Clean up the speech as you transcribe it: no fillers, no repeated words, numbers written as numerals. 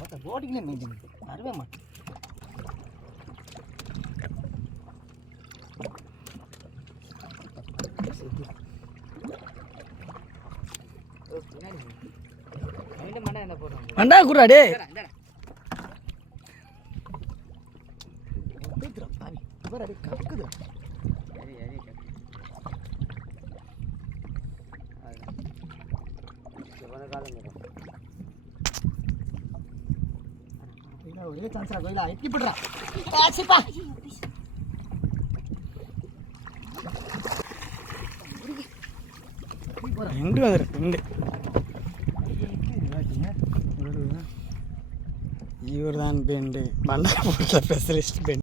ரோட்டுக்குள்ளே maintain வரவே மாட்டேன். மண்டா குடுறா டே கக்குது. ஒரே சான்ஸ்ரா கோயிலா எட்டி போடுறா. ஆசிப்பா ரெண்டு வந்துரு ரெண்டு. இவர் தான் பெண்டு மண்டா போட்ட ஸ்பெஷலிஸ்ட் பெண்டு.